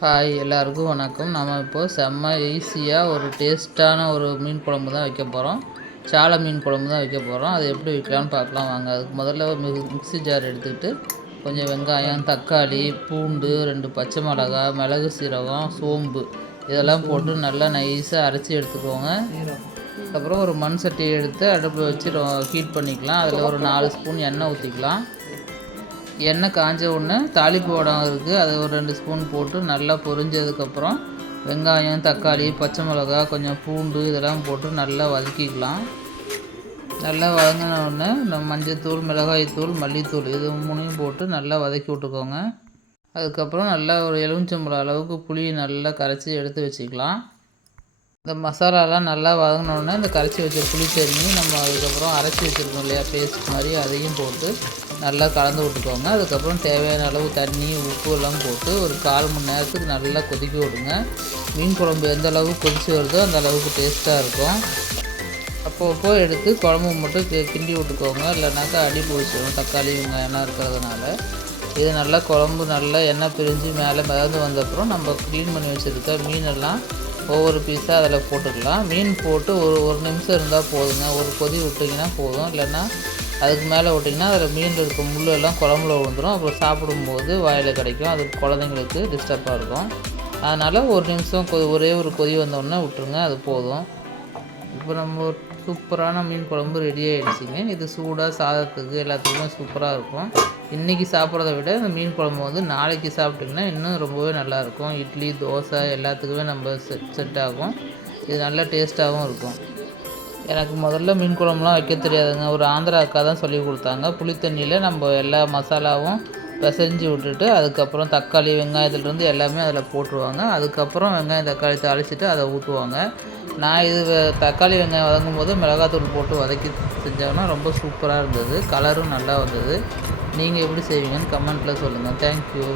Hi எல்லாருக்கும் வணக்கம். நம்ம இப்போது செம்ம ஈஸியாக ஒரு டேஸ்ட்டான ஒரு மீன் குழம்பு தான் வைக்க போகிறோம் சாலை மீன் குழம்பு தான் வைக்க போகிறோம் அது எப்படி வைக்கலாம்னு பார்க்கலாம் வாங்க. அதுக்கு முதல்ல ஒரு மி- மிக்ஸி ஜார் எடுத்துக்கிட்டு கொஞ்சம் வெங்காயம் தக்காளி பூண்டு ரெண்டு பச்சை மிளகாய் மிளகு சீரகம் சோம்பு இதெல்லாம் போட்டு நல்லா நைஸாக அரைச்சி எடுத்துக்கோங்க. அதுக்கப்புறம் ஒரு மண் சட்டியை எடுத்து அடுப்பில் வச்சு ஹீட் பண்ணிக்கலாம். அதில் ஒரு நாலு ஸ்பூன் எண்ணெய் ஊற்றிக்கலாம் எண்ணெய் காஞ்ச உடனே தாளிப்பு வடம் இருக்குது அது ஒரு ரெண்டு ஸ்பூன் போட்டு நல்லா பொரிஞ்சதுக்கப்புறம் வெங்காயம் தக்காளி பச்சை மிளகா கொஞ்சம் பூண்டு இதெல்லாம் போட்டு நல்லா வதக்கிக்கலாம். நல்லா வதங்கின உடனே நம்ம மஞ்சள்தூள் மிளகாய்த்தூள் மல்லித்தூள் இது மூணையும் போட்டு நல்லா வதக்கி விட்டுக்கோங்க. அதுக்கப்புறம் நல்லா ஒரு எலுமிச்சம்பழம் அளவுக்கு புளியை நல்லா கரைச்சி எடுத்து வச்சுக்கலாம். இந்த மசாலாலாம் நல்லா வதங்கினோடனே இந்த கரைச்சி வச்ச புளி தண்ணி நம்ம அதுக்கப்புறம் அரைச்சி வச்சுருக்கோம் இல்லையா பேஸ்ட் மாதிரி அதையும் போட்டு நல்லா கலந்து விட்டுக்கோங்க. அதுக்கப்புறம் தேவையான அளவு தண்ணி உப்பு எல்லாம் போட்டு ஒரு கால் மணி நேரத்துக்கு நல்லா கொதிக்க விடுங்க. மீன் குழம்பு எந்த அளவுக்கு கொதிச்சு வருதோ அந்த அளவுக்கு டேஸ்ட்டாக இருக்கும். அப்பப்போ எடுத்து குழம்பு மட்டும் கிண்டி விட்டுக்கோங்க. இல்லைனாக்கா அடி பிடிச்சிடும் தக்காளி வெங்காயம்லாம் இருக்கிறதுனால. இது நல்லா குழம்பு நல்லா எண்ணெய் பிரிஞ்சு மேலே மிதந்து வந்தப்புறம் நம்ம க்ளீன் பண்ணி வச்சுருக்க மீனெல்லாம் ஒவ்வொரு பீஸாக அதில் போட்டுக்கலாம். மீன் போட்டு ஒரு ஒரு நிமிஷம் இருந்தால் போதுங்க. ஒரு கொதி விட்டிங்கன்னா போதும். இல்லைன்னா அதுக்கு மேலே விட்டிங்கன்னா அதில் மீன் இருக்க முள்ளெல்லாம் குழம்புல விழுந்துடும் அப்புறம் சாப்பிடும்போது வாயில் கிடைக்கும். அது குழந்தைங்களுக்கு டிஸ்டர்பாக இருக்கும். அதனால் ஒரு நிமிஷம் கொ ஒரே ஒரு கொதி வந்தோடனே விட்டுருங்க அது போதும். இப்போ நம்ம ஒரு சூப்பரான மீன் குழம்பு ரெடி ஆகிடுச்சிங்க இது சூடாக சாதத்துக்கு எல்லாத்துக்குமே சூப்பராக இருக்கும். இன்றைக்கி சாப்பிட்றத விட இந்த மீன் குழம்பு வந்து நாளைக்கு சாப்பிட்டிங்கன்னா இன்னும் ரொம்பவே நல்லாயிருக்கும் இட்லி தோசை எல்லாத்துக்குமே நம்ம செட் செட் ஆகும். இது நல்லா டேஸ்ட்டாகவும் இருக்கும். எனக்கு முதல்ல மீன் குழம்புலாம் வைக்க தெரியாதுங்க. ஒரு ஆந்திரா அக்கா தான் சொல்லி கொடுத்தாங்க. புளி தண்ணியில் நம்ம எல்லா மசாலாவும் பிசைஞ்சு விட்டுட்டு அதுக்கப்புறம் தக்காளி வெங்காயத்துலேருந்து எல்லாமே அதில் போட்டுருவாங்க. அதுக்கப்புறம் வெங்காயம் தக்காளி தாளிச்சிட்டு அதை ஊற்றுவாங்க நான் இது தக்காளி வெங்காயம் வதங்கும் போது மிளகாத்தூள் போட்டு வதக்கி செஞ்சோன்னா ரொம்ப சூப்பராக இருந்தது. கலரும் நல்லா வந்தது. நீங்கள் எப்படி செய்வீங்கன்னு கமெண்ட்டில் சொல்லுங்கள் தேங்க்யூ